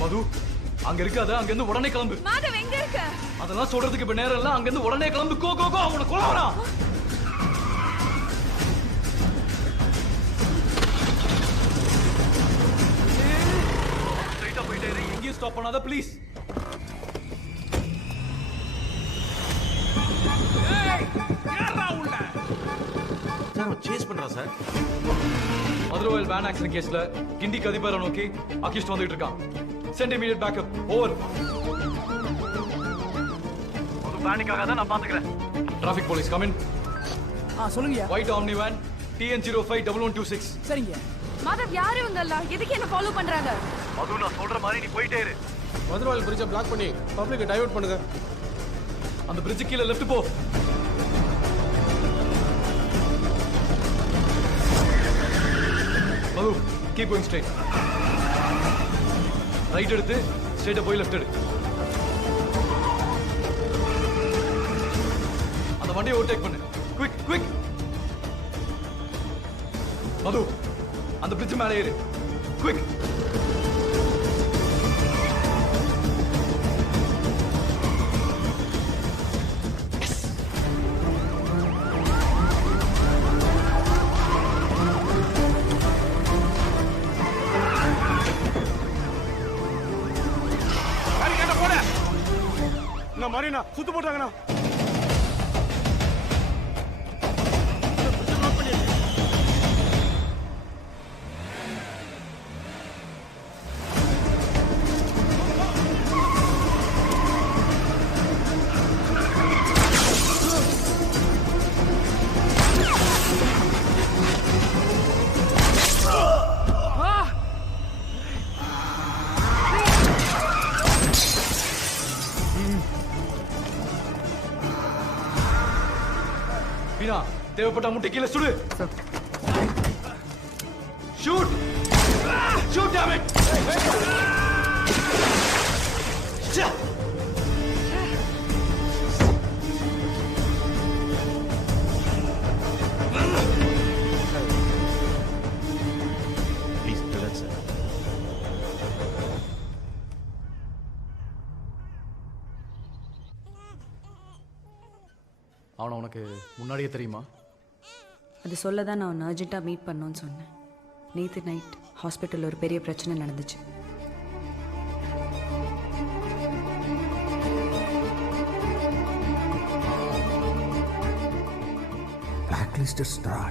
மது அங்க இருக்காத, அங்க இருந்து உடனே கிளம்பு. மாதவ் எங்க இருக்க? அதெல்லாம் சொல்றதுக்கு இப்ப நேரம் இல்ல, அங்க இருந்து உடனே கிளம்பு. கோ கோ கோ, அவனை கொல்லவனா? ஸ்ட்ரைட்டா போயிட்டே இரு, எங்கேயும் ஸ்டாப் பண்ணாத ப்ளீஸ். சேஸ் பண்றா சார். மதுரவாயல் வேன் ஆக்சிடென்ட் கேஸ்ல கிண்டி கதிபரை நோக்கி அகிஷ்ட் வந்துட்டு இருக்கான். Send immediate backup. ஓவர். ஒரு பேனிக்காக தான் நான் பாத்துக்கிறேன். Traffic police come in. சொல்லுங்க. White omni van TN051126. சரிங்க. மாதவ் யாரு இவங்கல்ல? எதுக்கு என்ன ஃபாலோ பண்றாங்க? மது நான் சொல்ற மாதிரி நீ போயிட்டே இரு. மதுரவாயல் பிரிட்ஜை பிளாக் பண்ணி பப்ளிக்கை டைவர்ட் பண்ணுங்க. அந்த பிரிட்ஜ் கீழே லெஃப்ட் போ. மது கீப் கோயிங் ஸ்ட்ரைட். ரைட் எடுத்து ஸ்ட்ரைட்டா போய் லெஃப்ட் எடு. அந்த வண்டியை ஓவர்டேக் பண்ணு. Quick quick. மது அந்த பிரிட்ஜ் மேலே ஏறு. குவிக். மரீனா சுத்து போட்டாங்கண்ணா. வீணா தேவைப்பட்ட முட்டை கீழே சுடு. Shoot shoot dam it. Please relax sir. அவனை உனக்கு முன்னாடியே தெரியுமா? அது சொல்ல தான் நான் அவனை அர்ஜென்ட்டாக மீட் பண்ணோன்னு சொன்னேன். நேற்று நைட் ஹாஸ்பிட்டலில் ஒரு பெரிய பிரச்சனை நடந்துச்சு. Blacklisted star.